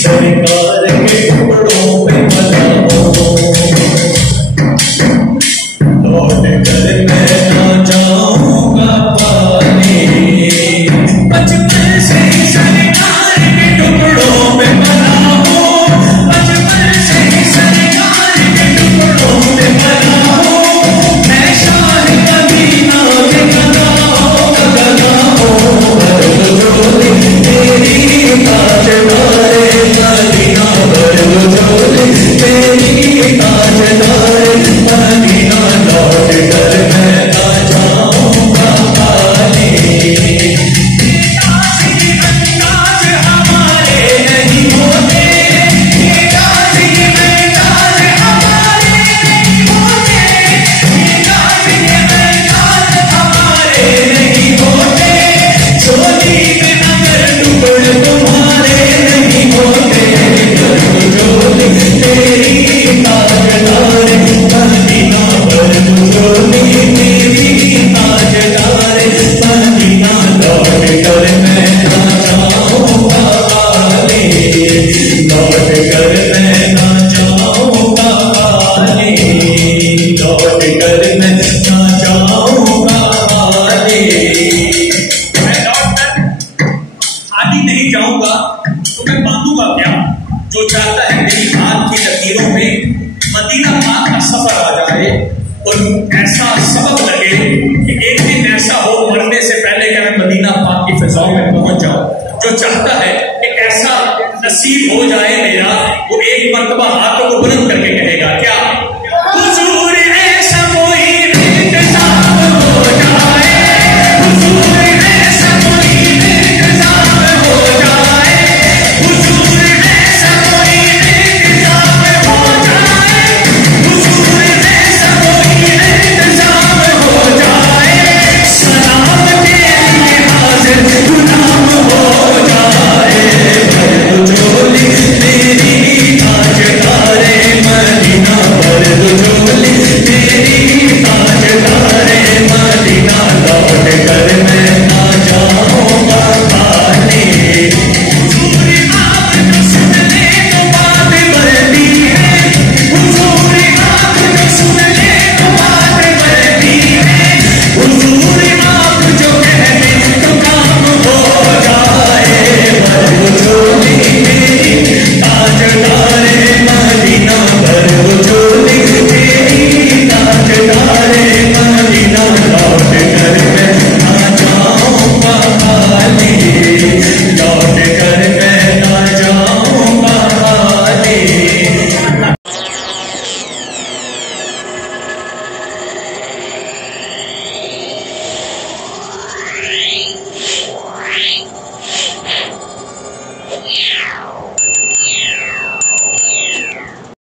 सरकार के टुकड़ों पे बनाओ, लौट कर मैं ना जाऊंगा पानी। बचपन से सरकार के टुकड़ों पे बनाओ, बचपन से सरकार के टुकड़ों पे बनाओ। मैं शान मदीना के बनाओ, तेरी ताजदारे मदीना बरगोले, तेरी ताजदारे मदीना लौट कर मैं ना जाऊंगा पानी। अंदाज हमारे नहीं होते, अंदाज हमारे नहीं होते, अंदाज हमारे नहीं होते। चोली में अगर टुकड़े तुम्हारे नहीं होते, बरगोले तेरी ताजदारे मदीना बरगोले, तेरी ताजदारे मदीना लौट कर मैं ना जाऊंगा पानी, लौट कर मैं ना जाऊंगा पानी, लौट कर मैं ना जाऊंगा पानी। मैं लौट कर खाली नहीं जाऊंगा तो मैं बांधूंगा क्या? जो चाहता है मेरी हाथ की लकीरों में मदीना पाक का सफर आ जाए और ऐसा सबक लगे कि एक दिन ऐसा हो मरने से पहले कि मैं मदीना पाक की फिजाओं में पहुंच जाऊं। जो चाहता है कि ऐसा नसीब हो जाए मेरा, वो एक मर्तबा हाथों को बुलंद करके कहेगा क्या?